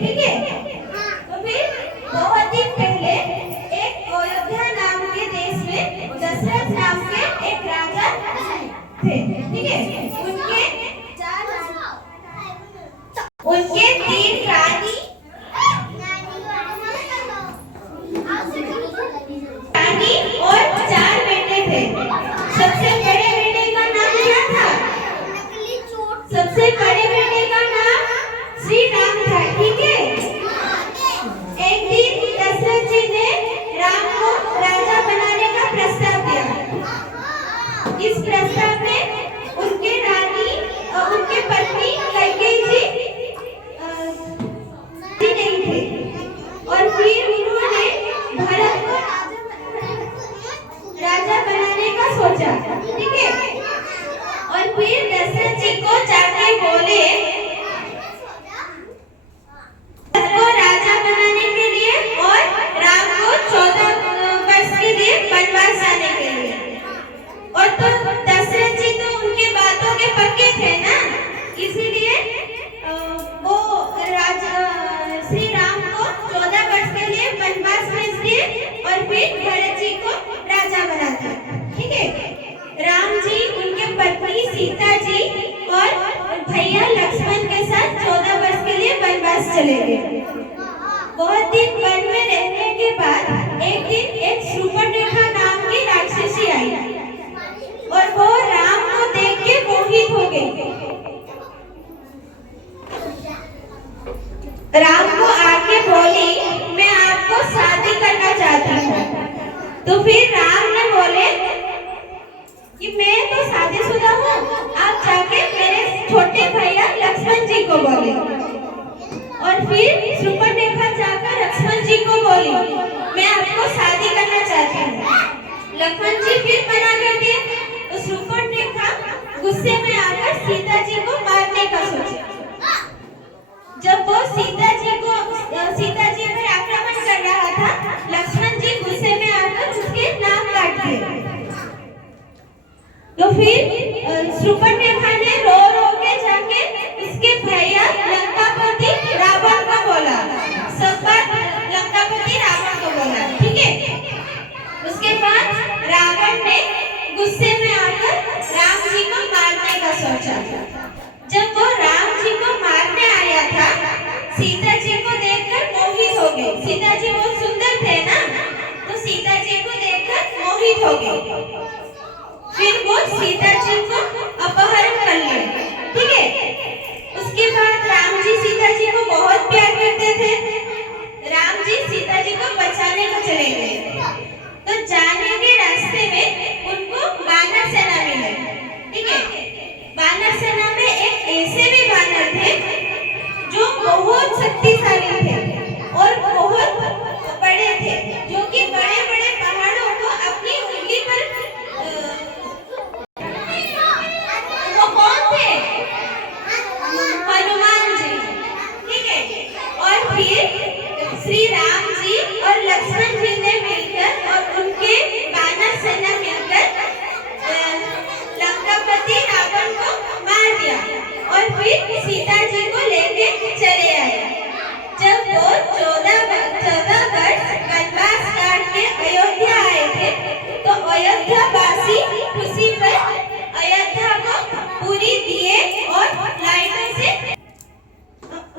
ठीक है। तो फिर बहुत दिन पहले एक अयोध्या नाम के देश में दशरथ नाम के एक राजा थे, ठीक है। उनके 3 रानी और 4 बेटे थे। सबसे बड़े बेटे का नाम क्या था? सबसे बड़े बेटे का नाम श्री राम था, ठीक है। एक दिन दशरथ जी ने राम को राजा बनाने का प्रस्ताव दिया। इस प्रस्ताव में उनके रानी और उनके पत्नी कैकेयी जी नहीं थे, और फिर उन्होंने भारत को राजा बनाने का सोचा, ठीक है। और फिर दशरथ जी को जाके बोले को राजा बनाने के लिए और राम को 14 वर्ष के लिए वनवास जाने के लिए। और तो दशरथ जी तो उनके बातों के पक्के थे ना, इसीलिए वो राजा श्री राम को 14 वर्ष के लिए वनवास भेज दिए और फिर भरत जी को राजा बना दिया, ठीक है। राम जी उनके पत्नी सीता जी और भैया लक्ष्मण के साथ 14 वर्ष के लिए वनवास चले गए। बहुत दिन वन में रहने के बाद एक दिन एक शूर्पणखा नाम की राक्षसी आई और वो राम को देख के मोहित हो गई। राम को आके बोली, मैं आपको शादी करना चाहती हूँ। तो फिर राम ने बोले कि मैं तो शादीशुदा हूँ, आप जाके मेरे छोटे भैया लक्ष्मण जी को बोले। और फिर शूर्पणखा जाकर लक्ष्मण जी को बोली, मैं आपको शादी करना चाहती हूँ। लक्ष्मण जी फिर मना कर दिए। तो शूर्पणखा गुस्से में आकर सीता जी को मारने का सोचा। जब वो सीता जी पर आक्रमण कर रहा था, लक्ष्मण जी गुस्से में आकर उसके नाक काट दिए। तो फिर शूर्पणखा ने रो रो के जाके उसके भैया लंकापति रावण को बोला, सब बात लंकापति रावण को बोला, ठीक है। उसके बाद रावण ने गुस्से में आकर राम जी को मारने का सोचा। जब वो राम जी को मारने आया था, सीता जी को देखकर मोहित हो गए। सीता जी बहुत सुंदर थे ना, तो सीता जी को देखकर मोहित हो गए। फिर वो सीता जी को अपहरण कर लिया, ठीक है। उसके बाद राम जी सीता जी को बहुत प्यार करते थे। राम जी सीता जी को बचाने को चले गए। तो जाने के रास्ते में उनको वानर सेना मिली, ठीक है। वानर सेना में एक ऐसे भी वानर थे जो बहुत शक्तिशाली थे और बहुत बड़े थे, जो कि बड़े-बड़े पहाड़ों को अपनी उंगली पर वो कौन थे? हनुमान जी, ठीक है। और फिर श्री राम जी और लक्ष्मण जी ने मिलकर और उनके वानर सेना मिलकर लंकापति रावण को मार दिया और फिर सीता जी को लेके चले आए। जब वो 14 वर्ष वनवास काट के अयोध्या आए थे, तो अयोध्या वासी खुशी पर अयोध्या को पूरी दिए और लाइटों से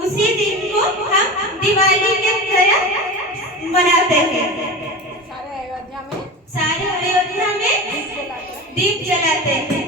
उसी दिन को हम दिवाली के तरह मनाते हैं। सारे अयोध्या में दीप जलाते हैं।